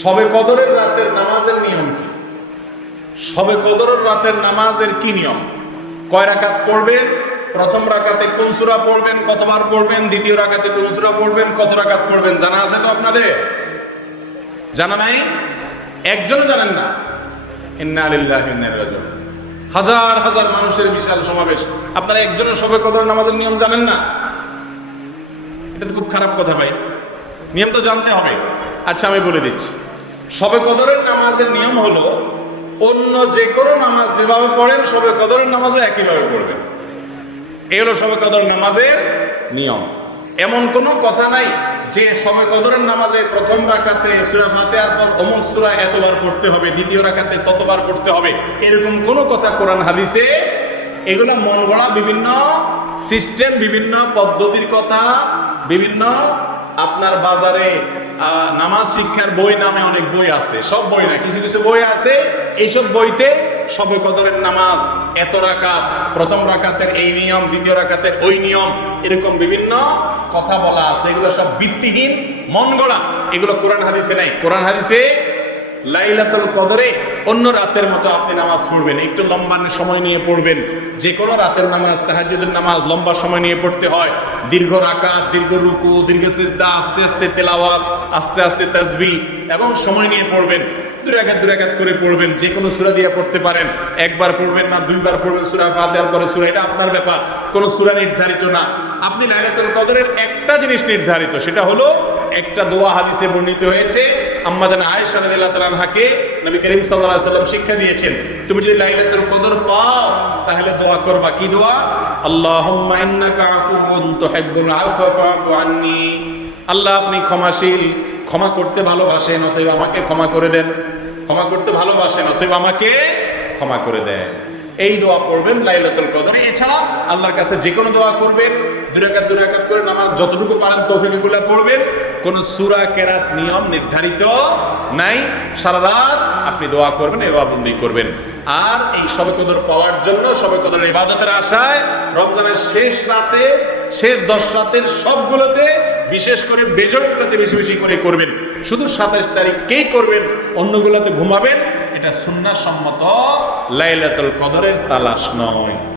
শবে কদরের রাতের নামাজের নিয়ম কি? শবে কদরের রাতের নামাজের কি নিয়ম? কয় রাকাত পড়বেন? প্রথম রাকাতে কোন সূরা পড়বেন, কতবার পড়বেন? দ্বিতীয় রাকাতে কোন সূরা পড়বেন, কত রাকাত পড়বেন? জানা আছে তো আপনাদের? জানা নাই? একজনও জানেন না? ইন্না লিল্লাহি ওয়া ইন্না ইলাইহি রাজিউন। হাজার হাজার মানুষের বিশাল সমাবেশ, আপনারা একজনের শবে কদরের নামাজের নিয়ম জানেন না? এটা তো খুব খারাপ কথা ভাই, নিয়ম তো জানতে হবে। আচ্ছা আমি বলে দিচ্ছি, শবে কদরের নামাজের নিয়ম হলো অন্য যে কোনো নামাজ যেভাবে পড়েন শবে কদরের নামাজও একইভাবে পড়বেন। এই হলো শবে কদর নামাজের নিয়ম। এমন কোনো কথা নাই যে শবে কদরের নামাজে প্রথম রাকাতে সূরা ফাতিহার পর অমুক সূরা এতবার পড়তে হবে, দ্বিতীয় রাকাতে ততবার পড়তে হবে, এরকম কোনো কথা কোরআন হাদিসে। এগুলো মন গড়া বিভিন্ন সিস্টেম, বিভিন্ন পদ্ধতির কথা, বিভিন্ন আপনার বাজারে নামাজ শিক্ষার বই নামে অনেক বই আছে, সব বই না, কিছু কিছু বই আছে, এইসব বইতে শবে কদরের নামাজ এত রাকাত, প্রথম রাকাতের এই নিয়ম, দ্বিতীয় রাকাতের ওই নিয়ম, এরকম বিভিন্ন কথা বলা আছে। এগুলো সব ভিত্তিহীন, মন গড়া, এগুলো কোরআন হাদিসে নাই। কোরআন হাদিসে লাইলাতুল কদরে অন্য রাতের মতো আপনি নামাজ পড়বেন, একটু লম্বা সময় নিয়ে পড়বেন। যে কোনো রাতের নামাজ, তাহাজ্জুদের নামাজ লম্বা সময় নিয়ে পড়তে হয়, দীর্ঘ রাকাত, দীর্ঘ রুকু, দীর্ঘ সিজদা, আস্তে আস্তে তেলাওয়াত, আস্তে আস্তে তাসবিহ এবং সময় নিয়ে পড়বেন। দুই রাকাত করে পড়বেন, যে কোনো সূরা দিয়ে পড়তে পারেন। একবার পড়বেন না দুইবার পড়বেন সূরা ফাতিহার পরে সূরা, এটা আপনার ব্যাপার, কোনো সূরা নির্ধারিত না। আপনি লাইলাতুল কদরের একটা জিনিস নির্ধারিত, সেটা হলো একটা দোয়া হাদিসে বর্ণিত হয়েছে। আম্মা জান আয়েশা রাদিয়াল্লাহু তাআলা আনহাকে নবী করিম সাল্লাল্লাহু আলাইহি ওয়াসাল্লাম শিক্ষা দিয়েছেন, তুমি যদি লাইলাতুল কদর পাও তাহলে দোয়া করবা। কি দোয়া? আল্লাহুম্মা ইন্নাকা আফুউন তুহিব্বুল আফওয়া ফাআফু আন্নী। আল্লাহ আপনি ক্ষমাশীল, ক্ষমা করতে ভালোবাসেন, অতএব আমাকে ক্ষমা করে দেন। ক্ষমা করতে ভালোবাসেন, অতএব আমাকে ক্ষমা করে দেন। এই দোয়া পড়বেন লাইলাতুল কদরে। এছাড়া আল্লাহর কাছে যে কোনো দোয়া করবেন, দুই রাকাত করে নামাজ যতটুকু পারেন তৌফিক এগুলো পড়বেন। কোন সূরা কেরাত নিয়ম নির্ধারিত নাই। সারা রাত আপনি দোয়া করবেন, ইবাদত করবেন। আর এই শবে কদর পাওয়ার জন্য, শবে কদরের ইবাদতের আশায় রমজানের শেষ রাতে, শেষ 10 রাতের সবগুলোতে, বিশেষ করে বেজরগুলোতে বেশি বেশি করে করবেন। শুধু 27 তারিখকেই করবেন, অন্যগুলোতে ঘুমাবেন। এটা সুন্নাহ সম্মত লাইলাতুল কদরের তালাশ নয়।